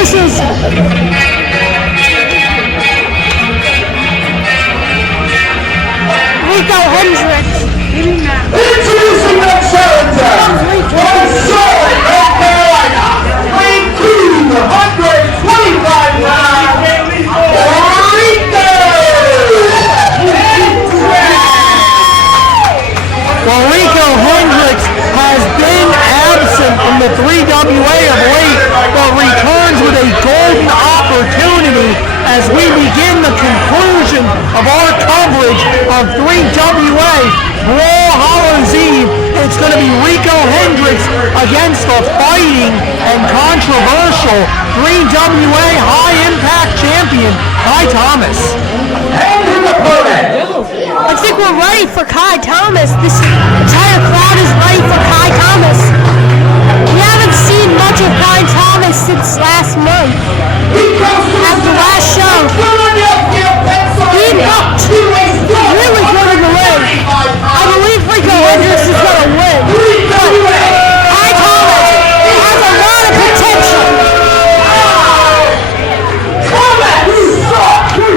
versus Rico Hendrix. Introducing the challenger from Charlotte, North Carolina, weighing 225 pounds, Rico Hendrix. Well, Rico Hendrix has been absent from the 3WA of late, but returns with a golden opportunity as we begin the conclusion of our coverage of 3WA Brawl Hallows Eve. It's going to be Rico Hendrix against the fighting and controversial 3WA High Impact Champion, Kai Thomas. I think we're ready for Kai Thomas. This entire crowd is ready for Kai Thomas. We haven't seen much of Kai Thomas since last month. After last show, he looked really good in the ring. I believe Rico Hendrix is going to win. But Kai Thomas has a lot of potential.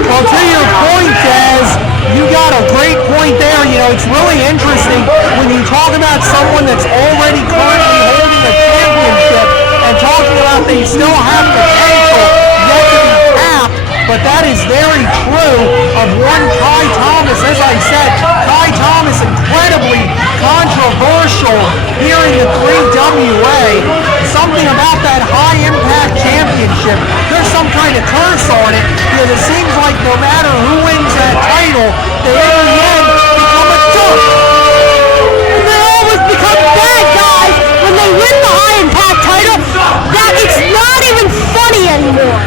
Well, to your point, Daz, you got a great point there. You know, it's really interesting when you talk about someone that's already currently holding a championship and talking about they still have potential yet to be tapped, but that is very true of one Kai Thomas. As I said, Kai Thomas incredibly controversial here in the 3WA. Something about that high impact championship, there's some kind of curse on it, because it seems like no matter who wins that title, they in the end become a joke. And they always become bad guys when they win the high impact title, that it's not even funny anymore.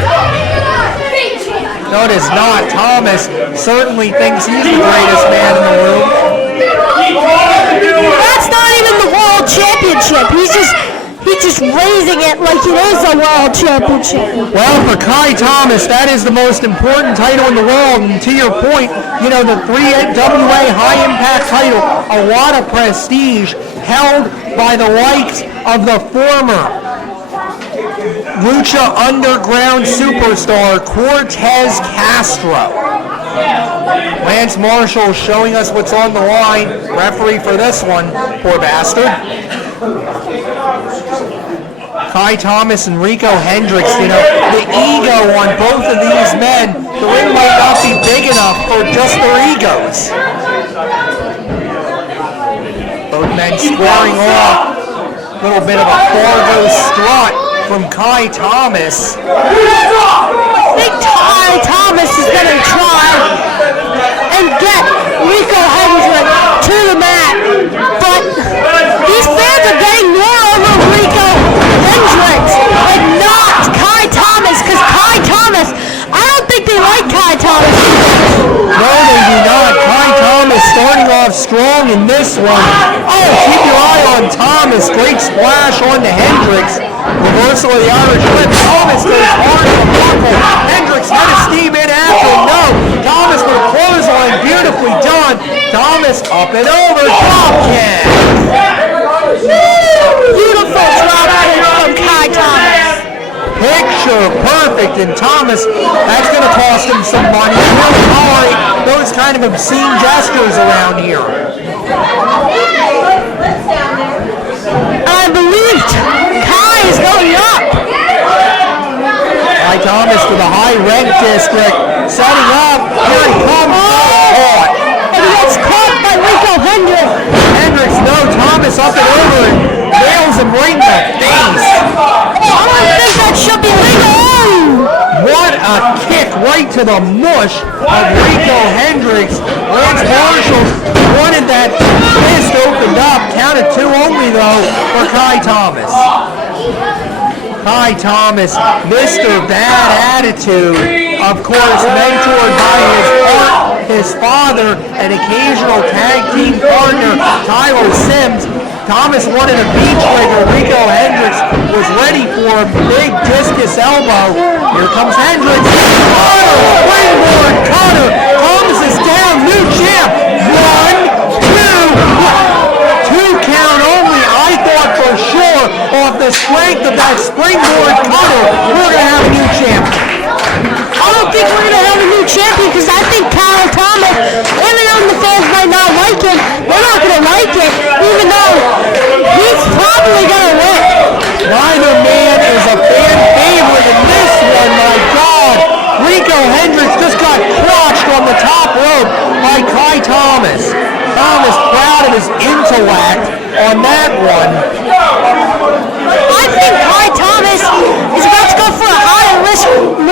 No, it is not. Thomas certainly thinks he's the greatest man in the room. That's not even the world championship. He's just raising it like it is a world championship. Well, for Kai Thomas, that is the most important title in the world. And to your point, you know, the 3WA High Impact title, a lot of prestige held by the likes of the former Lucha Underground superstar Cortez Castro. Lance Marshall showing us what's on the line. Referee for this one, poor bastard. Kai Thomas and Rico Hendrix, you know, the ego on both of these men, the ring might not be big enough for just their egos. Both men squaring off. A little bit of a Fargo strut from Kai Thomas. I think Kai Thomas is going to try and get Rico Hendrix to the mat, but these fans are getting more over Rico Hendrix and not Kai Thomas, because Kai Thomas, I don't think they like Kai Thomas. No, they do not. Kai Thomas starting off strong in this one. Oh, keep your eye on Thomas. Great splash on to Hendrix. Reversal of the Irish whip. Thomas goes hard on the buckle. Hendrix had a steam in after. No. Thomas with a clothesline. Beautifully done. Thomas up and over. Drop kick. Beautiful drop kick from Kai Thomas. Picture perfect, and Thomas, that's going to cost him some money. He really tolerate those kind of obscene gestures around here. I believe Kai is going up. Kai Thomas to the high rent district, setting up. Here he comes. Oh, and he gets caught by Rico Hendrix. Hendrix, no, Thomas up and over and nails him right in the face. I don't think that should be legal. What a kick right to the mush of Rico Hendrix. Lance Marshall wanted that fist opened up. Count of two only, though, for Kai Thomas. Kai Thomas, Mr. Bad Attitude, of course, mentored by his father, and occasional tag team partner, Tyler Symz. Thomas wanted a beach trigger. Rico Hendrix was ready for a big discus elbow. Here comes Hendrix. Cutter! Springboard cutter! Thomas is down. New champ. 1, 2. 2 count only. I thought for sure off the strength of that springboard cutter, we're going to have an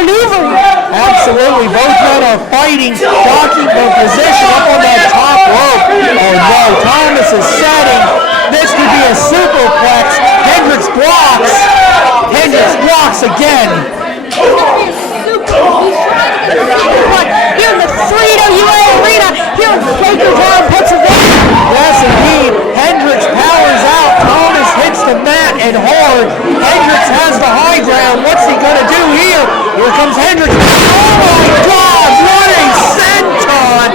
maneuvering. Absolutely, both men are fighting, jockeying for position up on that top rope. Oh no, Thomas is setting. This could be a superplex. Hendrix blocks. Hendrix blocks again. Here in the 3WA arena, here in Quakertown, Pennsylvania. Yes, indeed. Hendrix powers out. Thomas hits the mat and hard. Hendrix has the high ground. What's he going to do here? Here comes Hendrix. Oh my God! What a senton!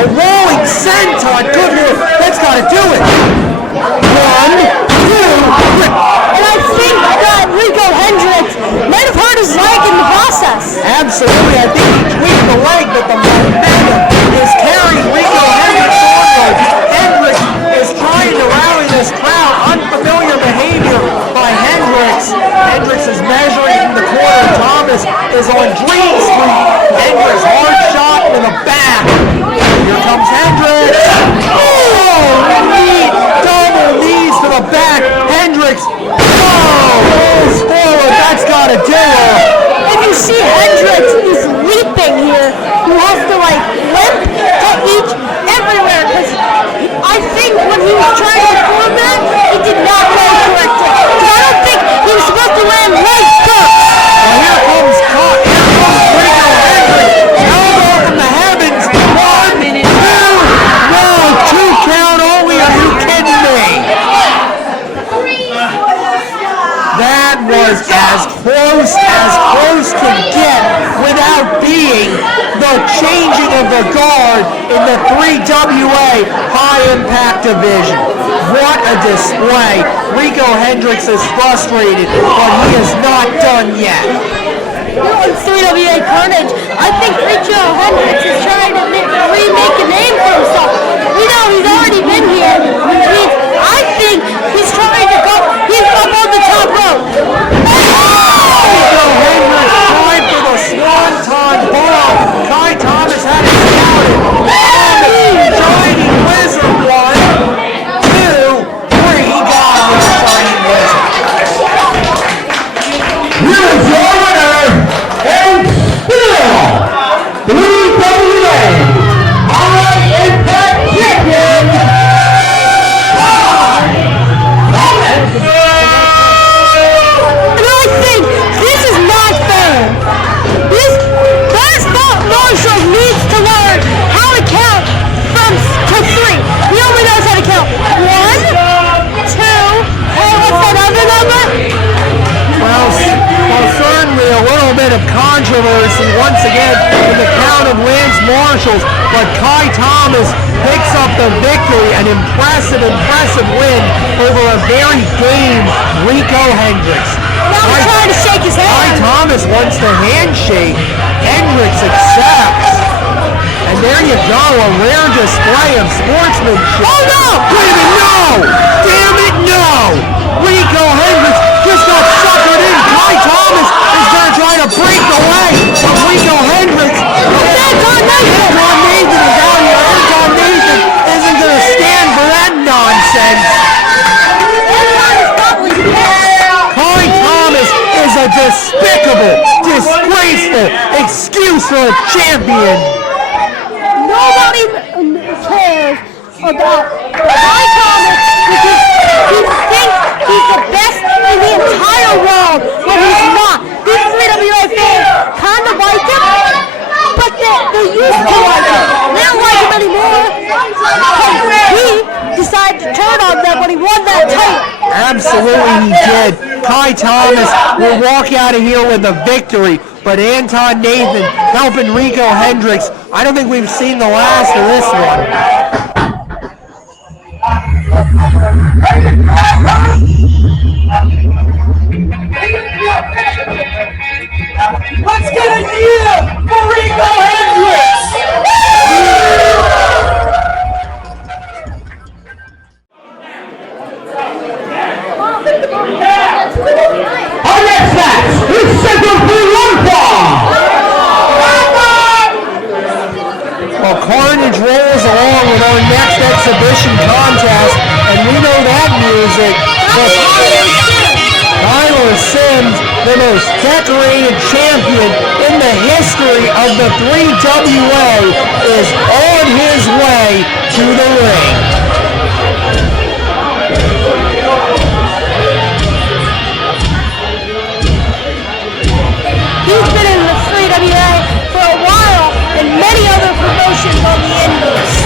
A rolling senton. Good Lord. That's got to do it. 1, 2, 3. And I think that Rico Hendrix might have hurt his leg in the process. Absolutely. I think he tweaked the leg, but the momentum is carrying Rico Hendrix onward. Hendrix is trying to rally this crowd. Unfamiliar behavior by Hendrix. Hendrix is measuring from the corner. Thomas is on Dream Street. Hendrix hard shot to the back. Here comes Hendrix. Oh, knee, double knees to the back. Hendrix. Rolls forward. That's got to do it. If you see Hendrix, he's leaping here. You have to like limp to each everywhere because I think when he was trying to perform that, he did not land correctly. I don't think he was supposed to land legs first. Well, here comes Rico Hendrix. Elbow from the heavens. 1, 2. No, 2 count only. Are you kidding me? That was as close can get without being the changing of the guard in the 3WA High Impact Division. What a display. Rico Hendrix is frustrated, but he is not done yet. In 3WA Carnage, I think Rico Hendrix is trying to remake a name for himself. We know he's already been here, which means I think he's trying to go, he's up on the top rope. Rico Hendrix tried for the swanton bomb. Kai Thomas had it scouted. Shining Wizard 1, 2, 3. He got him with the Shining Wizard. Here's your winner, and still 3WA High Impact Champion, And I think this is not fair. This first Marshall needs to learn how to count from to 3. He only knows how to count 1, 2, hey, what's that other number? Well, certainly a little bit of controversy once again in the count of Lance Marshalls, but Kai Thomas picks up the victory, an impressive win over a very game Rico Hendrix. Now I'm trying to shake his Kai hand. Thomas wants the handshake. Hendrix accepts. And there you go, a rare display of sportsmanship. Oh no! Wait a minute, no! Damn it, no! Rico Hendrix just got suckered in. Kai Thomas is going to try to break the leg of Rico Hendrix. Anton Nathan is out here. Anton Nathan isn't going to stand for that nonsense. Kai Thomas is a despicable, disgraceful excuse for a champion. Nobody cares about Kai Thomas because he thinks he's the best in the entire world when he's not. These 3WA fans kind of like him, but they used to like him. They don't like him anymore because he decided to turn on them when he won that title. Absolutely he did. Kai Thomas will walk out of here with a victory, but Anton Nathan helping Rico Hendrix. I don't think we've seen the last of this one. let's get a year for Rico Hendrix! Our next match is scheduled for one fall. Well, Carnage rolls along with our next exhibition contest, and we know that music. Symz, the most decorated heavyweight champion in the history of the 3WA is on his way to the ring. He's been in the 3WA for a while and many other promotions on the indies.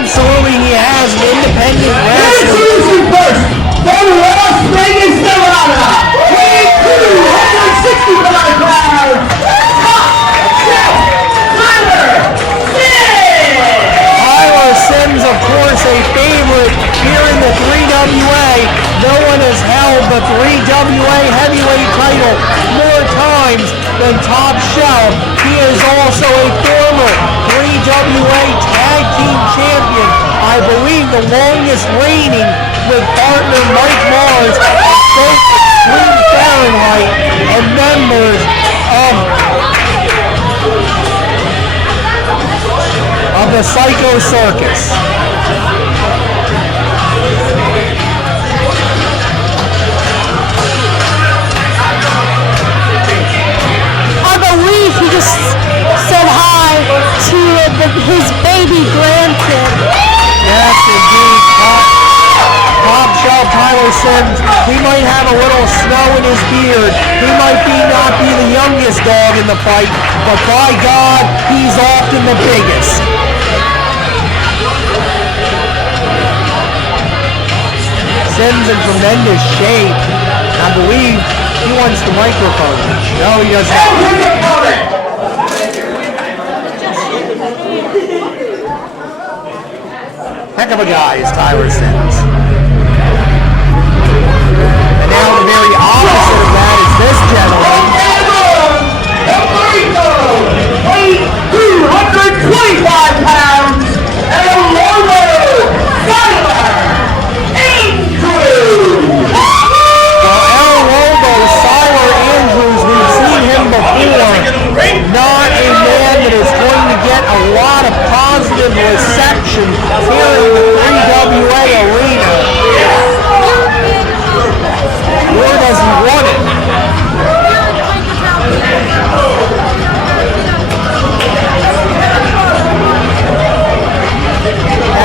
Absolutely, he has an independent wrestler. Introducing first, the Las Vegas Nevada, weighing 260 pounds, Syler Symz, of course, a favorite here in the 3WA. No one has held the 3WA heavyweight title more times than Top Shelf. He is also a former 3WA tag team champion. I believe the longest reigning with partner Mike Mars, both Extreme Fahrenheit and members of the Psycho Circus. I believe he just said hi to his baby grandkid. Yes, indeed. Top Shelf Tyler Symz, he might have a little snow in his beard. He might not be the youngest dog in the fight, but by God, he's often the biggest. Symz in tremendous shape. I believe he wants the microphone. No, he doesn't. Heck of a guy is Tyler Symz. And now the very opposite of that is this gentleman. weighing 225 pounds, and a Lobo, Syler, Well, El Lobo, Syler Andrews, we've seen him before. Not a man that is going to get a lot of positive reception here in the 3WA arena. Nor does he want it.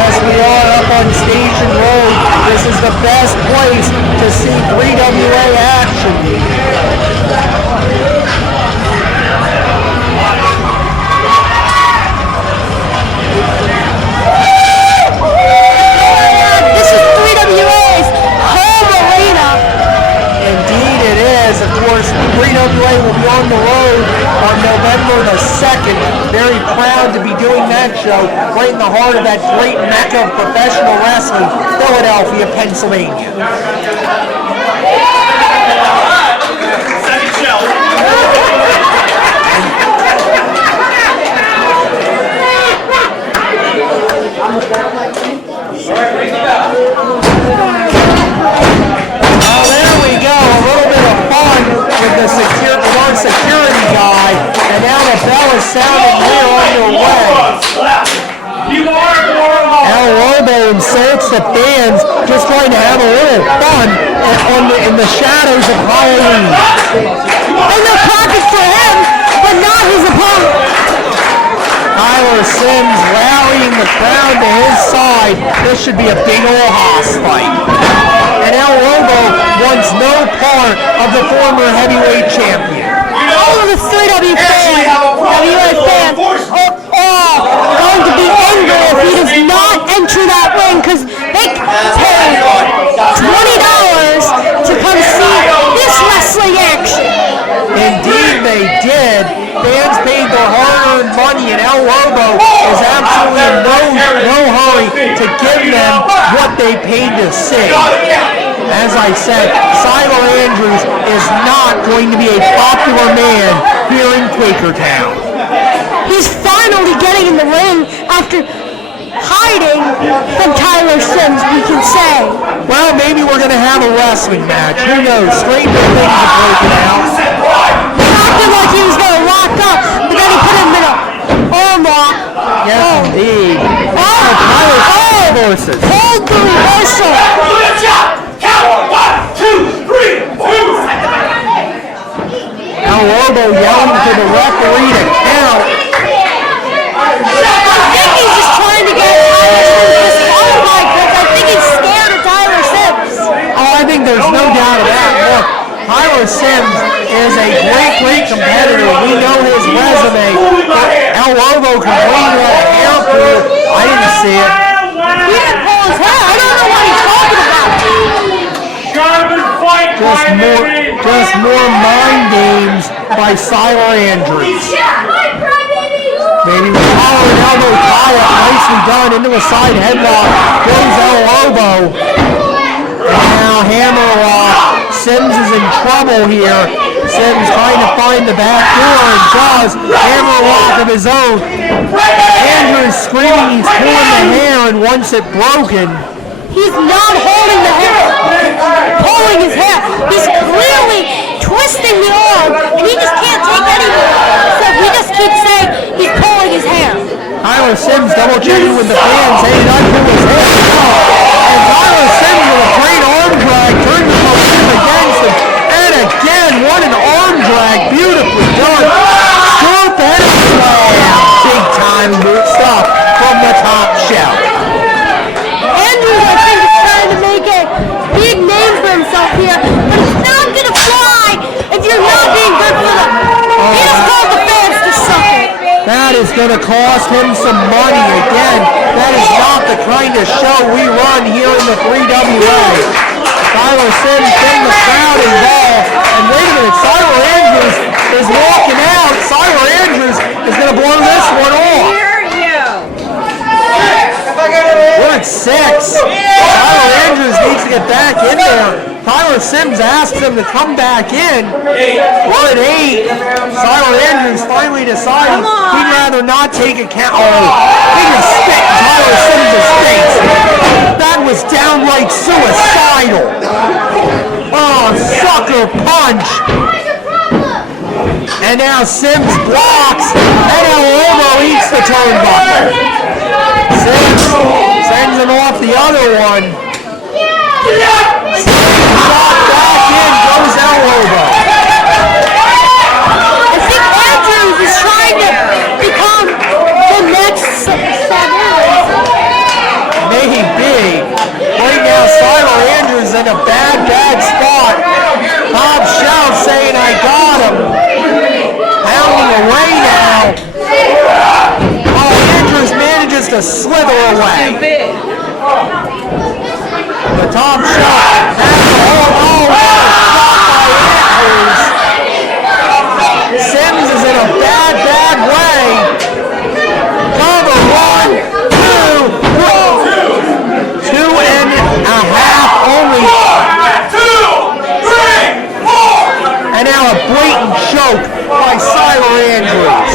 As we are up on Station Road, this is the best place to see 3WA action. This is 3WA's home arena. Indeed it is. Of course, 3WA will be on the road on November the 2nd. Very proud to be doing that show right in the heart of that great mecca of professional wrestling, Philadelphia, Pennsylvania. Oh, there we go. A little bit of fun with our security guy, and now the bell is sounding here on their way. El Lobo insults the fans, just trying to have a little fun in the shadows of Halloween. And they're clapping for him, but not his opponent. Tyler Symz rallying the crowd to his side. This should be a big old hoss fight. And El Lobo wants no part of the former heavyweight champion. All of the 3W fans, WA fans, are all going to be angry if he does not enter that ring because they paid $20 to come see this wrestling action. Indeed they did. Fans paid their hard-earned money, and El Lobo is absolutely in no hurry to give them what they paid to see. As I said, Syler Andrews is not going to be a popular man here in Quakertown. He's finally getting in the ring after hiding from Tyler Symz, we can say. Well, maybe we're going to have a wrestling match. Who knows? Stranger things have broken out. He acted like he was going to lock up, but then he put him in a arm lock. Yes, indeed. Oh, Horses. hold the reversal. Count, 1, 2, 3, 4. El Lobo yelling for the referee to count. I think he's just trying to get Tyler Symz disqualified because I think he's scared of Tyler Symz. Oh, I think there's no doubt of that. Look, Tyler Symz is a great competitor. We know his resume. El Lobo completely had a hair pull. I didn't see it. He didn't pull his hair. I don't know what he's talking about. Just more mind games by Syler Andrews. Maybe with collar and elbow tie-up, nicely done into a side headlock. Goes El Lobo. And now hammer lock. Symz is in trouble here. Symz trying to find the back door and does. Hammer lock of his own. Andrews screaming he's pulling the hair and wants it broken. He's not holding the hair. Pulling his hair. He's clearly twisting the arm, and he just can't take anymore. So he just keeps saying he's pulling his hair. Tyler Symz double checking with the fans. Hey, did I pull his hair? And Tyler Symz with a great arm drag turns the momentum against him. And again, what an arm drag. Beautifully done. Scoop and slam. Big time boot stuff from the top shelf. Andrews, I think, is trying to make a big name for himself here, but it's not going to fly if you're not being good for them. He just told the fans to suck it. That is going to cost him some money again. That is not the kind of show we run here in the 3WA. Tyler Symz getting the crowd involved. And wait a minute, Syler Andrews is walking out. Syler Andrews is going to blow this one off. We're at 6. Tyler Andrews needs to get back in there. Tyler Symz asks him to come back in. We're at 8. Syler Andrews finally decided he'd rather not take a count. Oh, he just spit in Tyler Symz's face. That was downright suicidal. Oh, sucker punch. And now Symz blocks, and El Lobo eats the turnbuckle. Symz sends him off the other one. Shot back in goes El Lobo. I think Andrews is trying to become the next Syler. Maybe. Right now, Syler Andrews in a bad spot. Top shelf saying, I got him. Pounding away now. Oh, Andrews manages to slither away. The top shot has the hold. Oh, what a shot by Andrews. Symz is in a bad way. Cover 1, 2, 3. 2.5 only. 2, 3, 4. And now a blatant choke by Syler Andrews.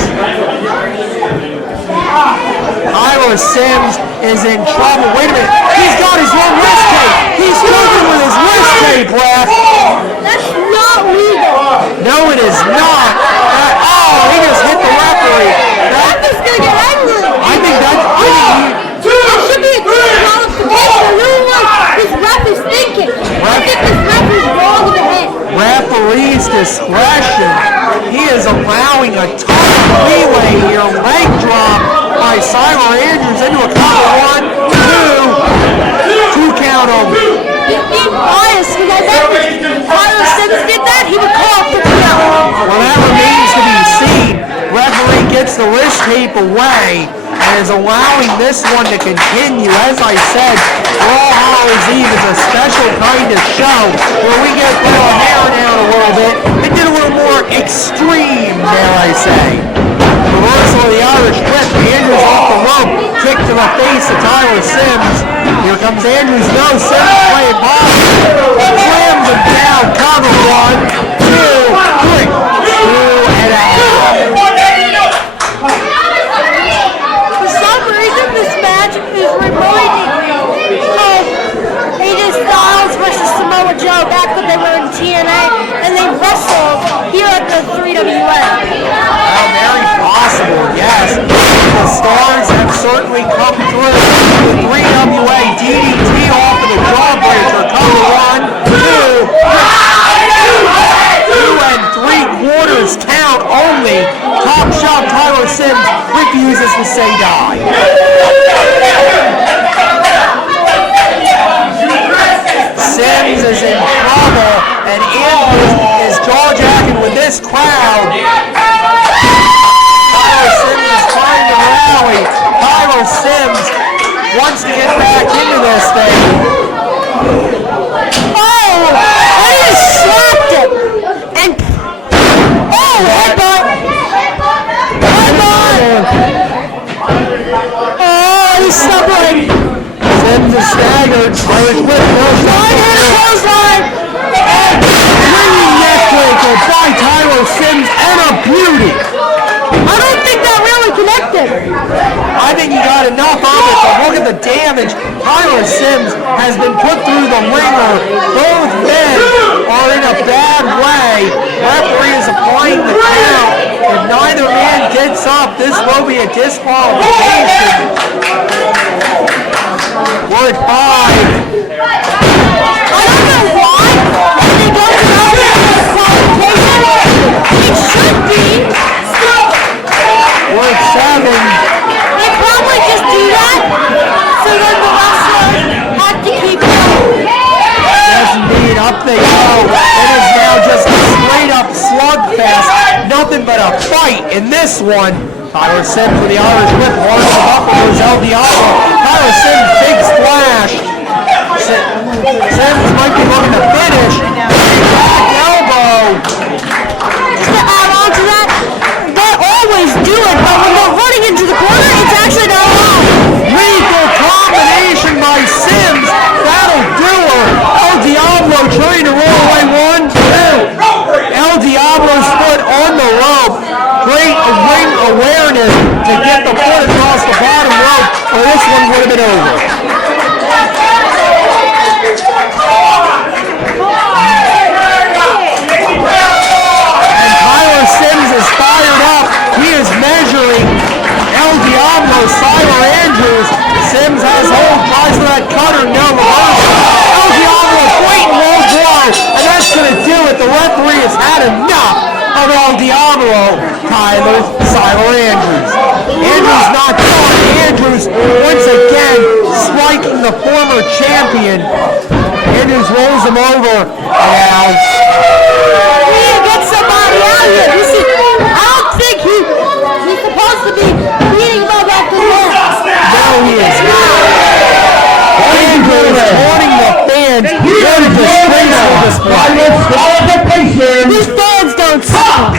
Tyler Symz is in trouble. Wait a minute. He's got his own wrist tape. He's choking with his wrist tape, ref. That's not legal. No, it is not. He just hit the referee. That is going to get angry. I think It should be a clear qualification. I don't know what this ref is thinking. I think this ref is wrong in the head. Referee's discretion. He is allowing a ton of leeway here. Leg drop by Syler Andrews into a cover 1, 2 count over. He's being biased because if Tyler Symz did that, he would call for the count. Well, that remains to be seen. Referee gets the wrist tape away and is allowing this one to continue. As I said, Brawl Hallows Eve is a special kind of show where we get a little hair down a little bit and get a little more extreme, dare I say. Reversal of the Irish whip. Andrews off the rope. Kick to the face of Tyler Symz. Here comes Andrews. No, Symz playing ball. Slams him down. Cover 1, 2, 3. 2.5. For some reason, this match is reminding me of AJ Styles versus Samoa Joe back when they were in TNA and they wrestled here at the 3WA. Well, very possible, yes. The stars have certainly come through. The 3WA DDT off of the jawbreaker. Cover 1, 2, 2 and 3/4. count only. Top shelf Tyler Symz refuses to say die. Symz is in trouble, and Andrews is jaw-jacking with this crowd. Tyler Symz is trying to rally. Tyler Symz wants to get back into this thing. Oh, he just slapped it. And, oh, headbutt. Oh, he's stumbling. Symz is staggered. Irish whip, Clothesline. Swinging neckbreaker by Tyler Symz, and a beauty. I don't think that really connected. I think he got enough of it, but look at the damage. Tyler Symz has been put through the ringer. Both men are in a bad way. Referee is applying the count. If neither man gets up, this will be a disqualification. We're at 5. I don't know why. When they go to the qualification, it should be. We're at 7. They probably just do that, so then the wrestlers have to keep going. Yes, indeed. Up they go. It is now just a straight-up slugfest. Nothing but a fight in this one. Tyler Symz with the Irish whip, hard to the buckle goes El Diablo. Tyler Symz, big splash. Symz might be looking to finish. Back elbow. Just to add on to that, they always do it, but when they're running into the corner, it's actually not allowed. Lethal combination by Symz. That'll do her. El Diablo trying to roll away 1, 2. El Diablo's foot on the rope. Great ring awareness to get the foot across the bottom rope, or this one would have been over. And Tyler Symz is fired up. He is measuring El Diablo, Syler Andrews. Symz has hold, tries for that cutter, no reversal. El Diablo, great low blow, and that's going to do it. The referee has had enough of El Diablo. Syler Andrews. Andrews not done. Andrews once again striking the former champion. Andrews rolls him over. And We need to get somebody out of here. I don't think he's supposed to be beating him up after this. no, he is not. Andrews warning the fans. What a disgraceful display. These fans don't suck.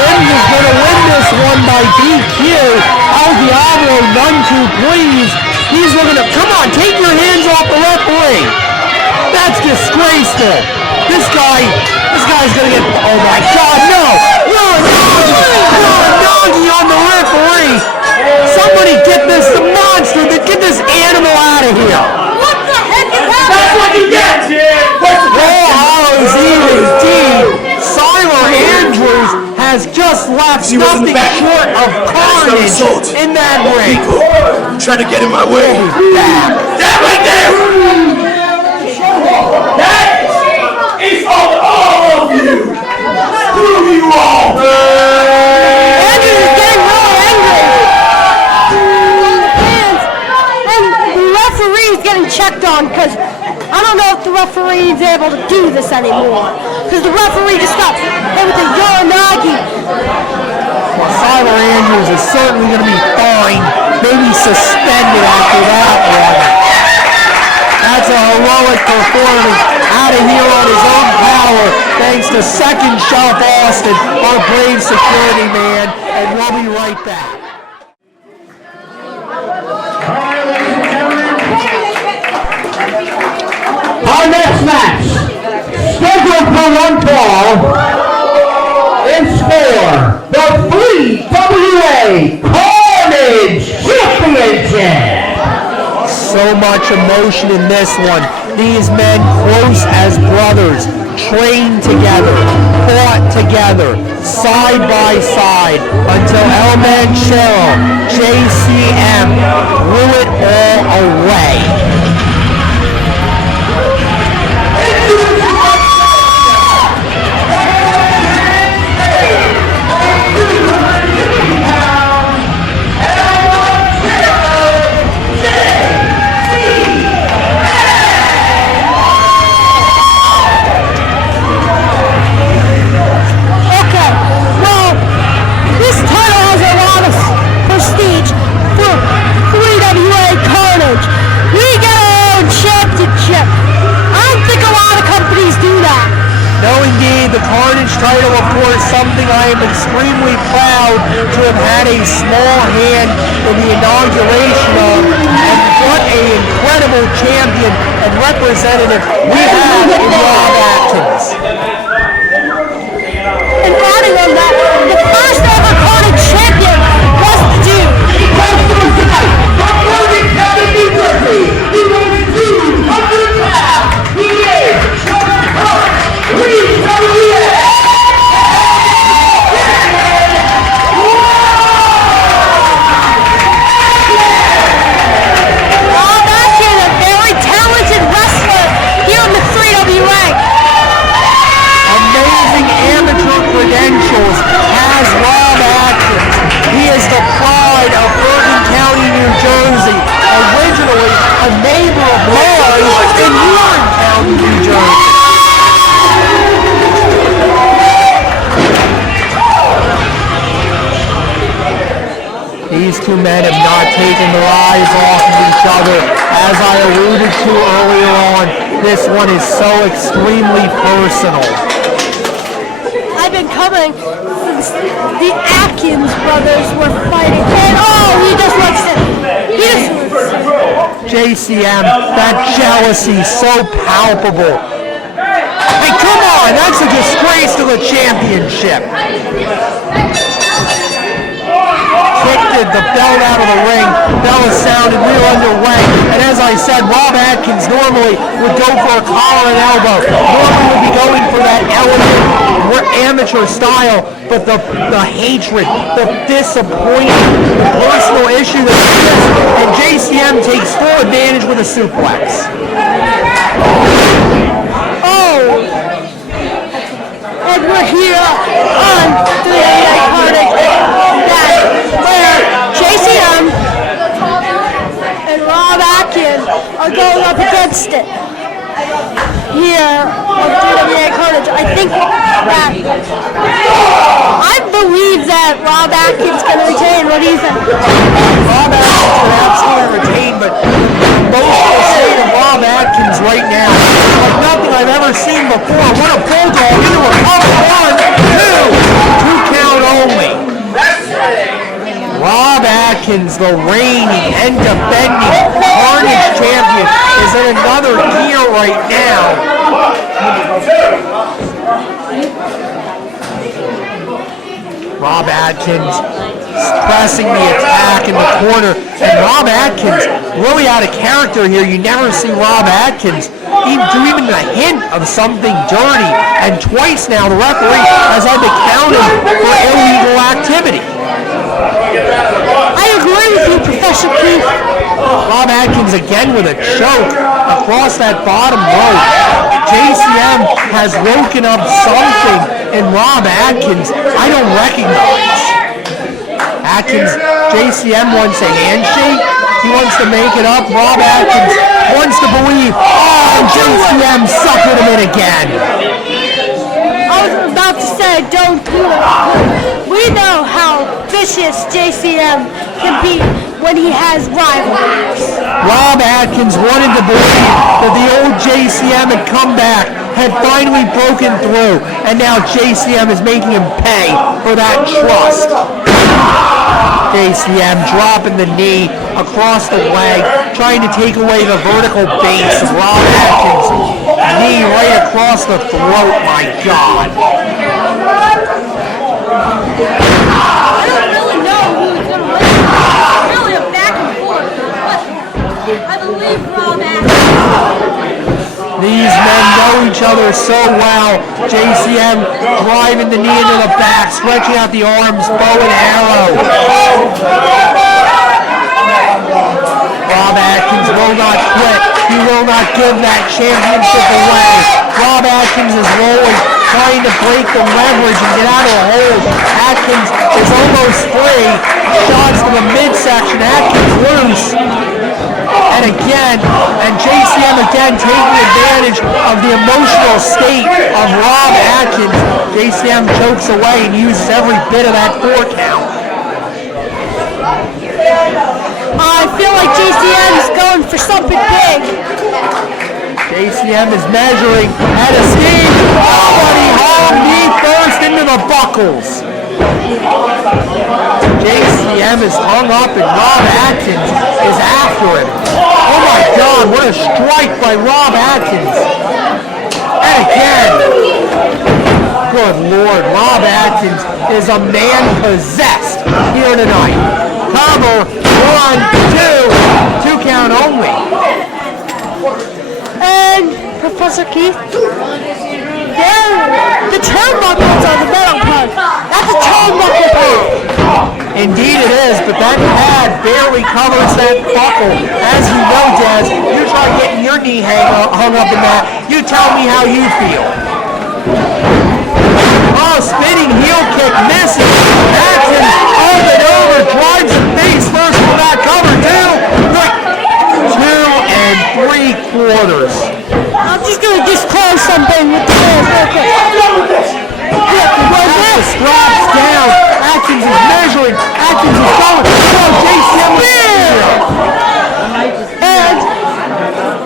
Symz is going to win this one by DQ. El Diablo, none too pleased. He's looking to, come on, take your hands off the referee. That's disgraceful. This guy's going to get, oh my God, no. Uranagi on the referee. Somebody get the monster, get this animal out of here. What the heck is happening? That's what you get! Brawl Hallows indeed. Syler Andrews has just left nothing short of carnage in that ring. Trying to get in my way. That right there! That is on all of you! Screw you all! Andrews is getting really angry. And the referee is getting checked on because I don't know if the referee is able to do this anymore. Because the referee just got hit with a Uranagi. Syler Andrews is certainly going to be fined, maybe suspended after that one. That's a heroic performance out of here on his own power, thanks to Second Shelf Austin, our brave security man, and we'll be right back. Our next match, scheduled for one fall, is for the 3WA Carnage Championship. So much emotion in this one. These men close as brothers, trained together, fought together, side by side, until El Manchero, JCM, blew it all away. indeed, the Carnage title, of course, something I am extremely proud to have had a small hand in the inauguration of, and what an incredible champion and representative we have in Rob Atkins. And adding on that, the first ever Carnage champion was the dude. From Logan County, New Jersey, he weighs 200 pounds. He is 3WA. Credentials has Rob Atkins. He is the pride of Bergen County, New Jersey. Originally a neighbor of mine in Warren County, New Jersey. These two men have not taken their eyes off of each other. As I alluded to earlier on, this one is so extremely personal. I've been coming since the Atkins brothers were fighting. And he just likes it. JCM, that jealousy so palpable. Hey, come on, that's a disgrace to the championship. Kicked the belt out of the ring. Bell is sounded real underway. And as I said, Rob Atkins normally would go for a collar and elbow. Normally would be going for that elegant, amateur style. But the hatred, the disappointment, the personal issue that he has, and JCM takes full advantage with a suplex. And we're here on 3WA Carnage, where JCM and Rob Atkins are going up against it. Here on 3WA Carnage, I think that I believe that Rob Atkins is going to retain. What do you think? Rob Atkins can absolutely retain, but emotional state of Rob Atkins right now is like nothing I've ever seen before. What a bulldog into a cover. 1, 2 count only. Rob Atkins, the reigning and defending Carnage champion, is in another gear right now. Rob Atkins pressing the attack in the corner, and Rob Atkins really out of character here. You never see Rob Atkins do even a hint of something dirty, and twice now the referee has had to count him for illegal activity. I agree with you, Professor Keith. Rob Atkins again with a choke across that bottom rope. JCM has woken up something in Rob Atkins I don't recognize. Atkins, JCM wants a handshake. He wants to make it up. Rob Atkins wants to believe. JCM suckered him in again. I was about to say, don't do it. We know how vicious JCM can be when he has rivals. Rob Atkins wanted to believe that the old JCM had come back, had finally broken through, and now JCM is making him pay for that trust. JCM dropping the knee across the leg, trying to take away the vertical base of Rob Atkins. Knee right across the throat, my God. I don't really know who's going to win. It's really a back and forth. But I believe Rob Atkins. These men know each other so well. JCM driving the knee into the back, stretching out the arms, bow and arrow. Rob Atkins will not quit. He will not give that championship away. Rob Atkins is rolling, trying to break the leverage and get out of the hold. Atkins is almost free. Shots to the midsection. Atkins loose. And again, and JCM again taking advantage of the emotional state of Rob Atkins. JCM chokes away and uses every bit of that 4 count. I feel like JCM is going for something big. JCM is measuring at a scheme. Oh, but he buckles. JCM is hung up and Rob Atkins is after him. Oh my God, what a strike by Rob Atkins. And again, good Lord, Rob Atkins is a man possessed here tonight. Cover, 1, 2 count only. And Professor Keith, the turnbuckles are the metal part. That's a turnbuckle pad. Indeed it is, but that pad barely covers that buckle. As you know, Daz, you try getting your knee hung up in that. You tell me how you feel. Oh, spinning heel kick misses. Atkins up and over, drives him face first for that cover, 2 3/4. I'm just going to disclose something with the fans real quick. The straps down. Atkins is measuring. Atkins is going. Oh, JCM is here. And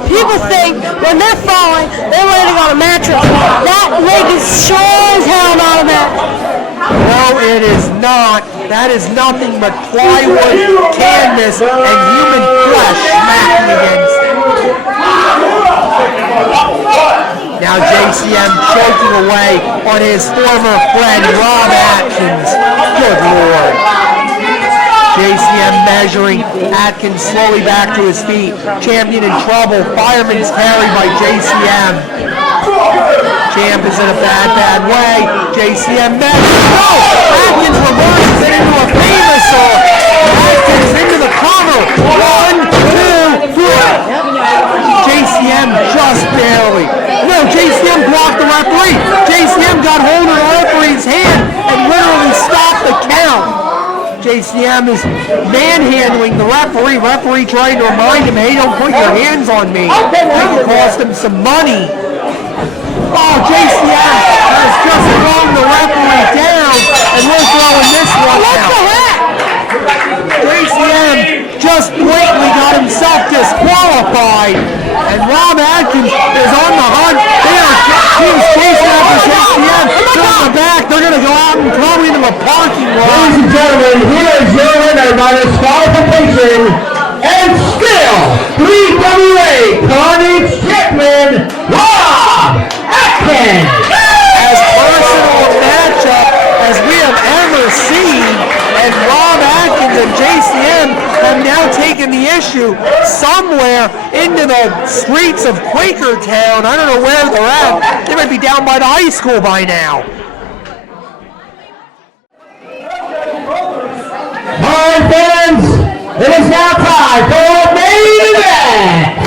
people think when they're falling, they're landing on a mattress. That leg is sure as hell not a mattress. No, it is not. That is nothing but plywood, canvas, and human flesh smacking against it. Now JCM choking away on his former friend Rob Atkins. Good Lord. JCM measuring. Atkins slowly back to his feet. Champion in trouble. Fireman's carry by JCM. Champ is in a bad way. JCM measures. Oh! Atkins reverses it into a famous Atkins into the cover. 1, 2, 3. JCM just barely. No, JCM blocked the referee. JCM got hold of the referee's hand and literally stopped the count. JCM is manhandling the referee. Referee trying to remind him, hey, don't put your hands on me. It could cost him some money. Oh, JCM has just thrown the referee down, and we're throwing this one out. JCM just blatantly got himself disqualified, and Rob Atkins is on the hunt. He was chasing after JCM. They're in the back. They're going to go out and probably into the parking lot. Ladies and gentlemen, here is your winner by disqualification, and still 3WA Carnage champion, Rob Atkins. As personal a matchup as we have ever seen, and Rob Atkins and JCM have now taken the issue somewhere into the streets of Quakertown. I don't know where they're at. They might be down by the high school by now. All right, fans, it is now time for our main event.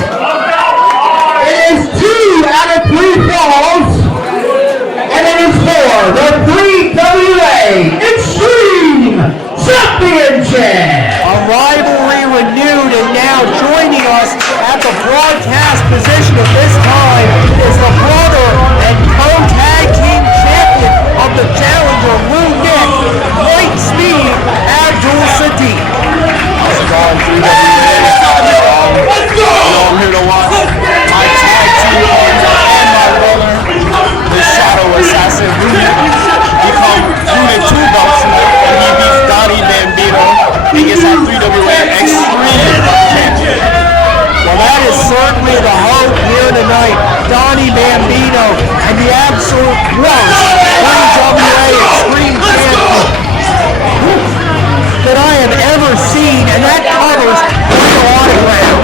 It is 2 out of 3 falls, and it is for the 3WA Extreme Championship. A rivalry renewed, and now joining us at the broadcast position at this time is the brother and co-tag team champion of the Challenger, Lou Nick, White Speed, Abdul Sadiq. How's it going, 3WA? Let's go! I'm here to watch my tag team partner and my brother, the Shadow Assassin, become unit 2 belts tonight, and he beats Donny Bambino. He gets that 3WA Extreme Championship. Well, that is certainly the hope here tonight. Donny Bambino and the absolute worst 3WA Extreme Champion that I have ever seen, and that covers real autograph.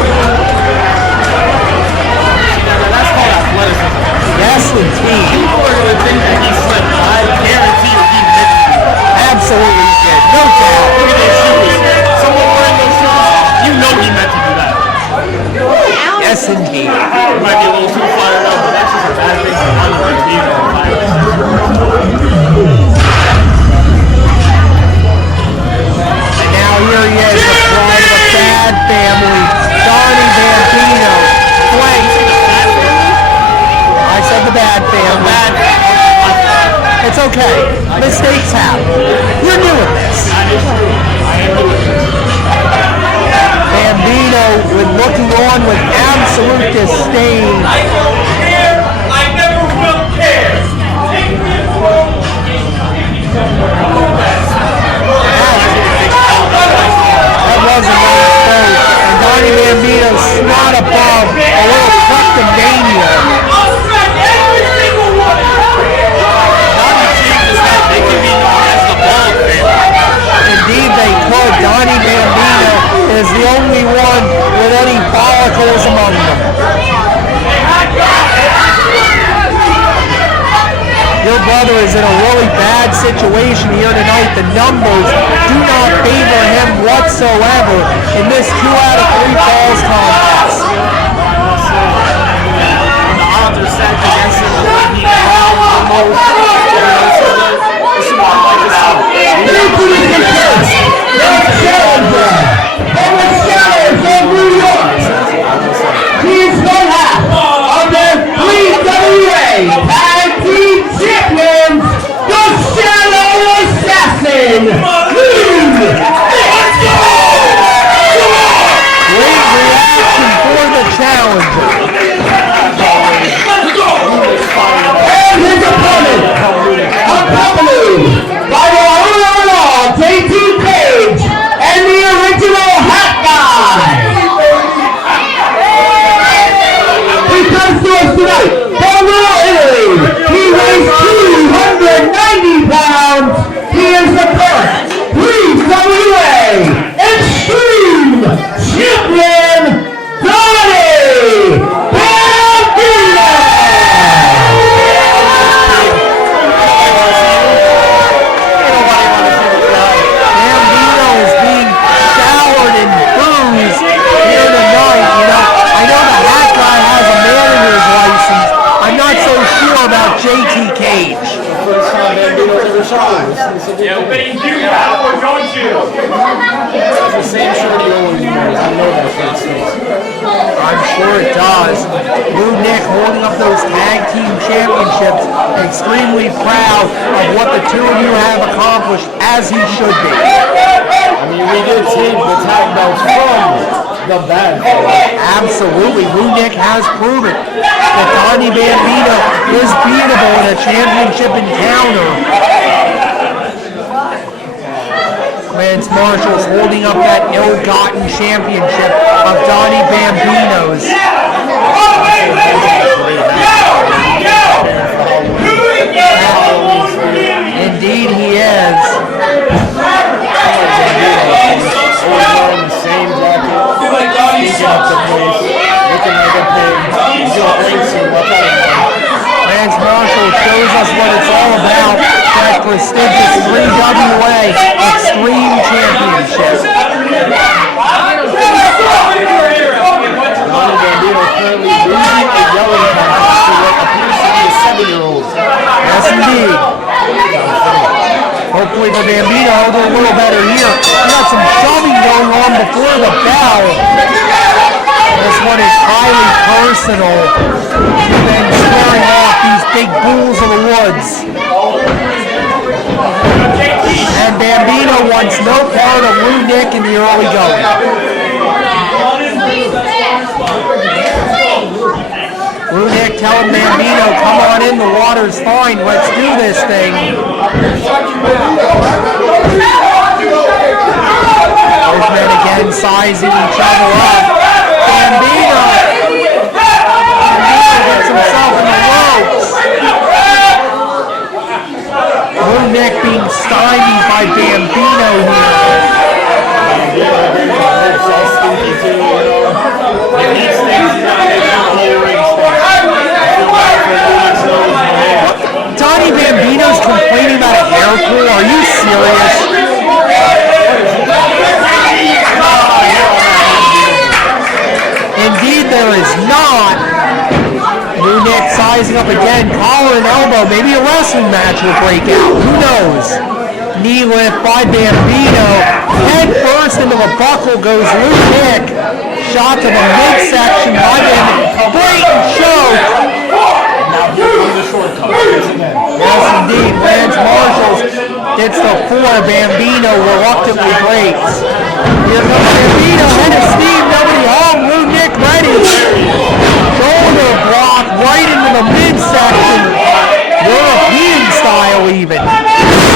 That's called athleticism. Yes, indeed. People are going to think that he slipped. I guarantee you he meant to. Absolutely did. No doubt. Look at those shoes. Someone wearing those shoes, you know he meant to do that. Yes, indeed. He might be a little too fired up, but that's just a bad thing for one like being on fire. And now here he is, the pride of a bad family, Donny Bambino. I said the bad family. It's okay. Mistakes happen. You're new at this. Bambino looking on with absolute disdain. I don't care. I never will care. your brother is in a really bad situation here tonight. The numbers do not favor him whatsoever in this 2 out of 3 falls contest. The odds are stacked against him. He found the most. This is what I like to see. New York. He is one half of the 3WA Tag Team Champions, the Shadow Assassin. Great reaction for the challenger. And his opponent, accompanied by the owner JT Page and the original Hat Guy. He comes to us tonight from Italy. He weighs 290 pounds. He is the current 3WA Extreme Champion, Donny Bambino. Bambino is being showered in booze here tonight. I know the Hat Guy has a manager's license. I'm not so sure about JT Cage. Yeah, but you do that, we're going to. It's the same shirt he always wears. I know that shirt stays. I'm sure it does. Blue Nick holding up those tag team championships, extremely proud of what the two of you have accomplished, as he should be. I mean, we did take the tag belts from the bad boys. Absolutely, Blue Nick has proven that Donny Bambino is beatable in a championship encounter. Lance Marshall's holding up that ill-gotten championship of Donny Bambino's. Indeed he is. Wearing the same jacket, speaking up the place, looking like a pig. He's doing racing, what kind of Lance Marshall shows us what it's all about, that prestigious 3WA Extreme Championship. Donny Bambino currently losing a yelling contest to what appears to be a 7-year-old. Yes, indeed. Hopefully for Bambino, he'll do a little better here. We got some shoving going on before the bell. This one is highly personal. And squaring off these big bulls of the woods. And Bambino wants no part of Blue Nick in the early going. Blue Nick telling Bambino, come on in, the water's fine, let's do this thing. Those men again sizing each other up. Bambino gets himself in the ropes. Blue Nick being stymied by Bambino Donny Bambino's complaining about a hair pull? Are you serious? Indeed there is not. Blue Nick sizing up again, collar and elbow. Maybe a wrestling match will break out. Who knows? Knee lift by Bambino. Head first into the buckle goes Blue Nick. Shot to the midsection by Bambino. Blatant choke. Yes, indeed. Lance Marshall gets the 4. Bambino reluctantly breaks. Here comes Bambino. Head of steam. Nobody home. Blue Nick ready. Shoulder block right into the midsection. European style even.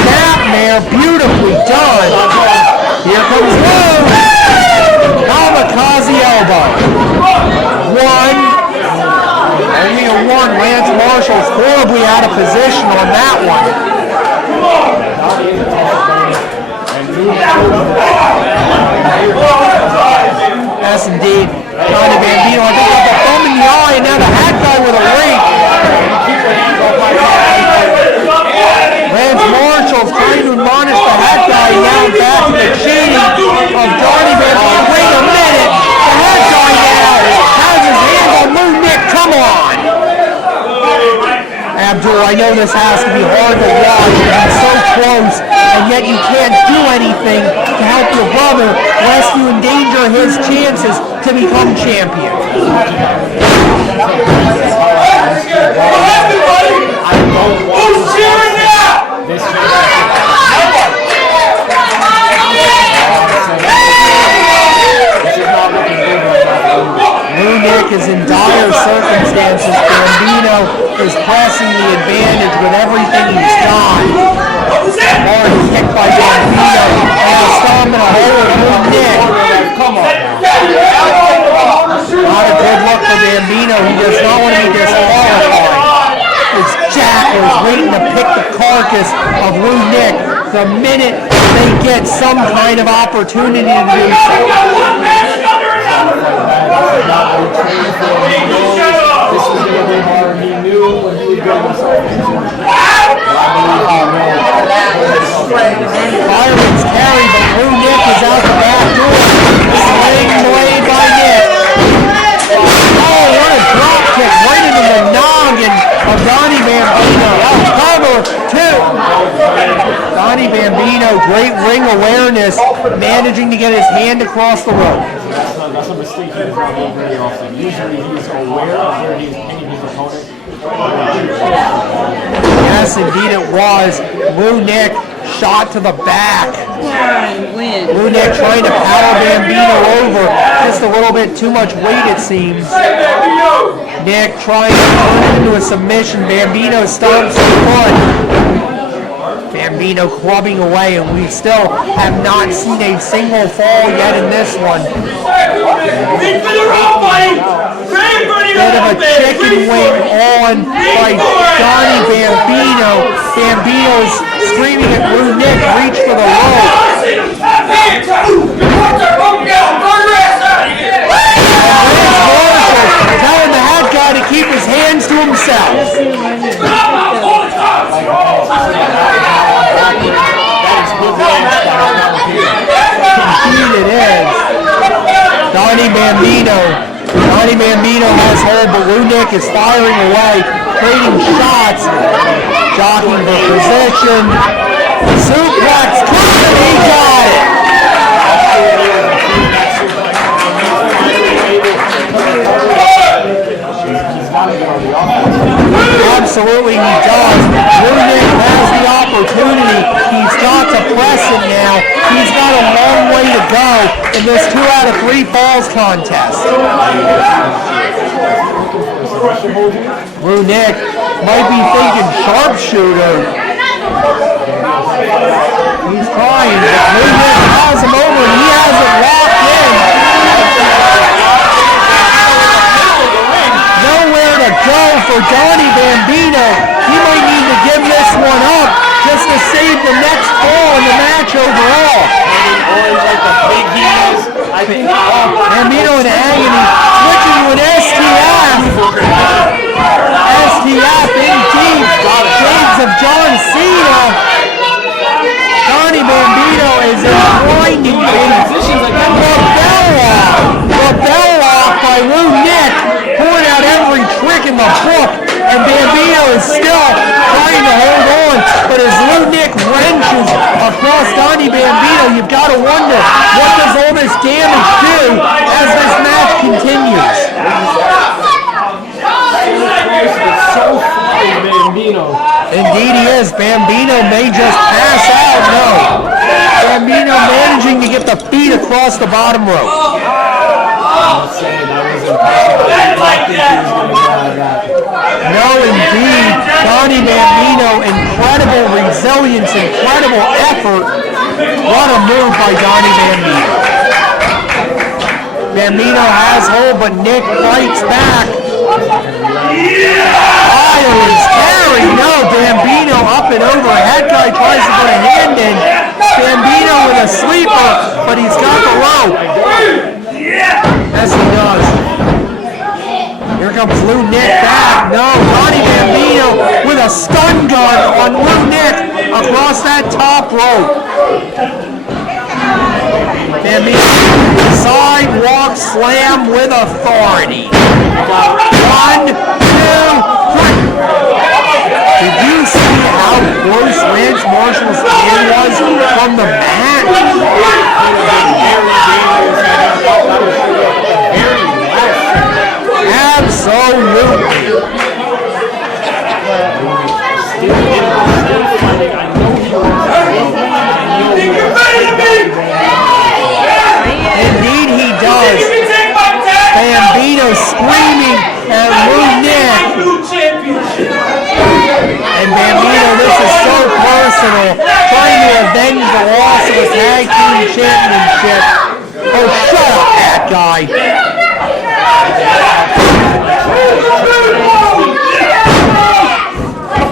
Snapmare. Beautifully done. Here comes Lobo. Kamikaze elbow. 1. Only a 1. Lance Marshall's horribly out of position on that one. Yes, indeed. Donny Bambino, I think, got the thumb in the eye, and now the Hat Guy with a rake. I know this has to be hard to watch because it's so close, and yet you can't do anything to help your brother lest you endanger his chances to become champion. Who's cheering now? Nick is in dire circumstances. Bambino is pressing the advantage with everything he's got. Hard kick by Bambino. And stomach hold of Nick. Come on. Not a good look for Bambino. He does not want to be disqualified. It's Jackals waiting to pick the carcass of Lou Nick the minute they get some kind of opportunity to do so. Byron's carry, but Lou Nick is out the back door. Sling blade by Nick. Oh, what a drop kick right into the noggin of Donny Bambino. Cover two. Donny Bambino, great ring awareness, managing to get his hand across the rope. That's a mistake he does not make very often. Usually he's aware of where he's pinning his opponent. Yes, indeed it was. Lou Nick shot to the back. Lou Nick trying to power Bambino over. Just a little bit too much weight, it seems. Nick trying to turn it into a submission. Bambino stomps the foot. Bambino clubbing away, and we still have not seen a single fall yet in this one. Bit of a chicken wing on by Donny Bambino. Bambino's screaming at Lou Nick, reach for the rope. Telling the hat guy to keep his hands to himself. Indeed it is. Donny Bambino has hold, but Lou Nick is firing away, trading shots, jockeying for position. Suplex, he got it. Absolutely he does. Lou Nick has the opportunity. He's got to press it now. He's got a long way to go in this 2 out of 3 falls contest. Lou Nick might be thinking sharpshooter. He's trying, but Lou Nick has him over and he has it locked in. Nowhere to go for Donny Bambino. He might need to give this one up just to save the next fall in the match overall. Bambino in agony, switching to an STF. STF indeed. Shades of John Cena. Donny Bambino is in blinding pain. The bell lock by Lou Nick, pulling out every trick in the book, and Bambino is still trying to hold on, but as Lou Nick wrenches across Donny Bambino, you've got to wonder, what does all this damage do as this match continues? Indeed he is. Bambino may just pass out. No. Bambino managing to get the feet across the bottom rope. No, indeed. Donny Bambino, incredible resilience, incredible effort. What a move by Donny Bambino. Bambino has hold, but Nick fights back. Irish carry. No, Bambino up and over. Head guy tries to put a hand in. Bambino with a sleeper, but he's got the rope. Yes, he does. Here comes Lou Nick back. No, Donny Bambino with a stun gun on Lou Nick across that top rope. Bambino sidewalk slam with authority. 1, 2, 3. Did you see how close Lance Marshall's hand was from the mat? Absolutely. Indeed he does. Bambino screaming at Nick. And Bambino, this is so personal, trying to avenge the loss of a tag team championship. Oh, shut up, that guy.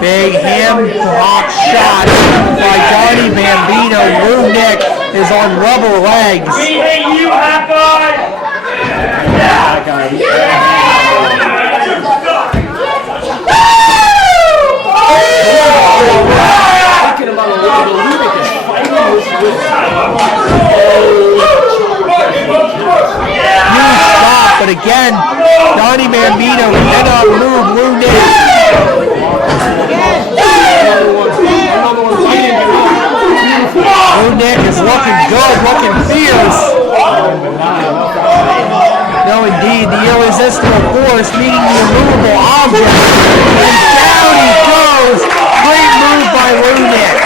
Big ham block shot by Donny Bambino. Nick is on rubber legs. We hate you, Hawkeye! But again, Donny Bambino cannot move Nick. Nick is looking good, looking fierce. No, indeed, the irresistible force meeting the immovable object. And down he goes. Great move by Nick.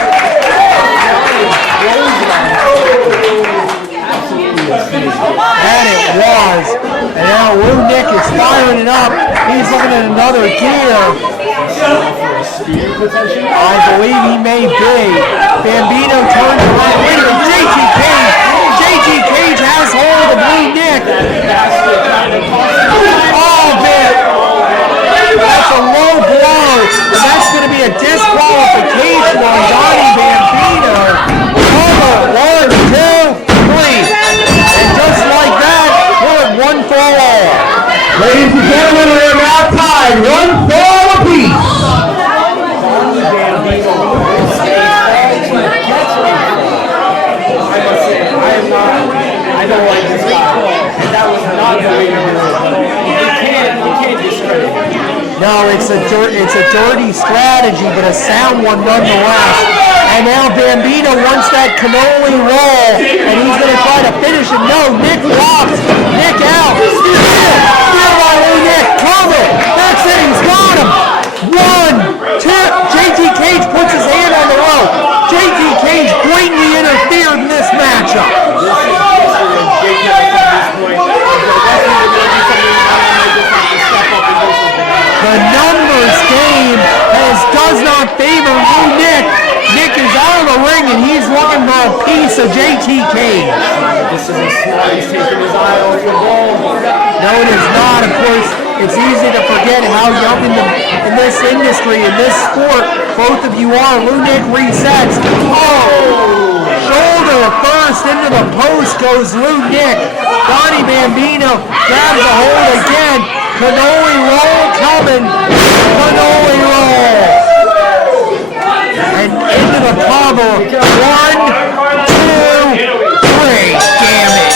And it was. And now Nick is firing it up. He's looking at another gear. I believe he may be. Bambino turns around. Wait a minute, JT Cage. JT Cage has hold of Nick. Oh, man. That's a low blow. And that's going to be a disqualification on Donny Bambino. Over 1, 2, 3. And just like that, we're at 1 fall all. Ladies and gentlemen, we are now tied 1 fall apiece. I don't like this guy. And that was not the way to do it. You can't discredit him. No, it's a dirty strategy, but a sound one nonetheless. And now Bambino wants that cannoli roll, and he's going to try to finish it. No, Nick blocks. Nick out. Steal by Nick. Cover. That's it. He's got him. 1, 2. JT Cage puts his hand on the rope. JT Cage blatantly interfered in this matchup. The numbers game does not favor Nick. Nick is out of the ring and he's looking for a piece of JT Cage. This is a slide. He's taking his eye off the ball. No, it is not. Of course, it's easy to forget how young in this industry, in this sport, both of you are. Nick resets. Oh! Shoulder first into the post goes Nick. Donny Bambino grabs a hold again. Cannoli roll coming. Cannoli roll. And into the cover. 1, 2, 3. Damn it.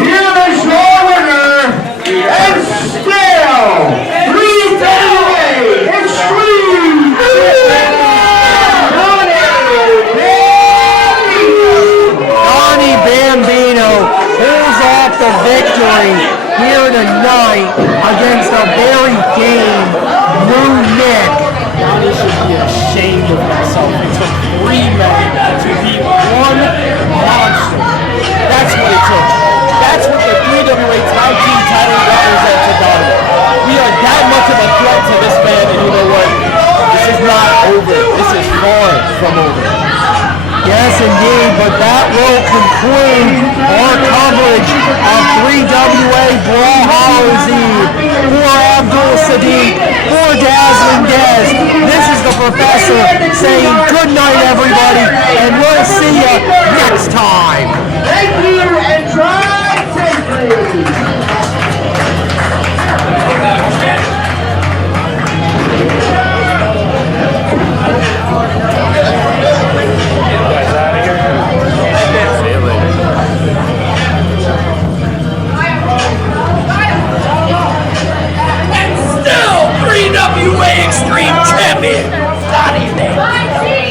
Here is your winner, and still 3WA Extreme Donny Bambino pulls off the victory here tonight against a very game Nick. Donny should be ashamed of himself. It took 3 men to beat one monster. That's what it took. That's what the 3WA Tag Team title represents to Donny. We are that much of a threat to this man, and you know what? This is not over. This is far from over. Yes, indeed, but that will conclude our coverage of 3WA Brawl Hallows Eve. For Abdul Sadiq, for Dazzling Dez, this is the Professor saying good night, everybody, and we'll see you next time. Thank you, and drive safely. Still 3WA Donny's there.